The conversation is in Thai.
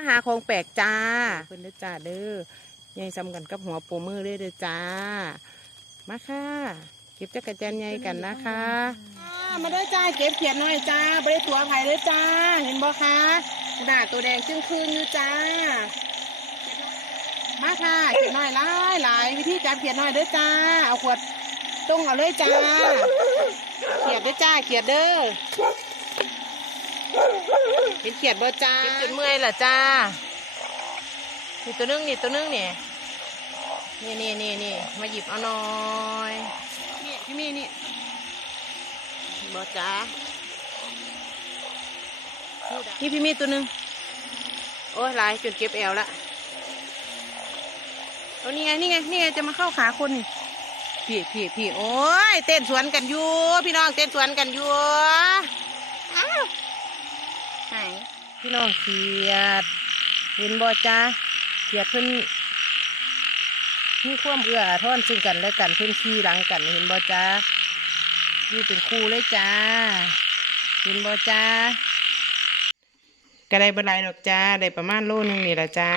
มาหาของแปลกจ้าเพิ่นเด้อจ้าเด้อใหญ่ซ้ำกันกับหัวโปมือเลยเด้อจ้า มาค่ะเก็บจักรจันทร์ใหญ่กันนะคะมาเด้อจ้าเก็บเขียดหน่อยจ้าไม่ได้ตัวไผ่เลยจ้า เห็นบ่คะหน้าตัวแดงจึงคืนอยู่จ้า มาค่ะเขียดน้อยหลายหลายวิธีจับเขียดน้อยเด้อจ้า เอาขวดต้งเอาเลยจ้า เขียดเด้อจ้าเขียดเด้อ เห็นเขียดบ่จ้าเก็บจนเมื่อยล่ะจ้านี่ตัวนึงนี่ตัวนึงนี่นี่นี่นี่นี่มาหยิบเอาหน่อยนี่พี่มีนี่บ่จ้านี่พี่มีตัวนึงโอ้ยหลายจนเก็บแอวละเอานี่ไงนี่ไงนี่ไงจะมาเข้าขาคนนี่พี่พี่พี่โอ้ยเต้นสวนกันอยู่ พี่น้องเต้นสวนกันอยู่อ้าว ไหนพี่น้องเขียด เห็นบ่จ้าเขียดเพิ่นมีความเอื้ออาท่อนซึ่งกันและกันเพิ่นขี่หลังกันเห็นบ่จ้าอยู่เป็นคู่เลยจ้า เห็นบ่จ้าก็ได้บ่หลายดอกจ้า ได้ประมาณโลนึงนี่ละจ้า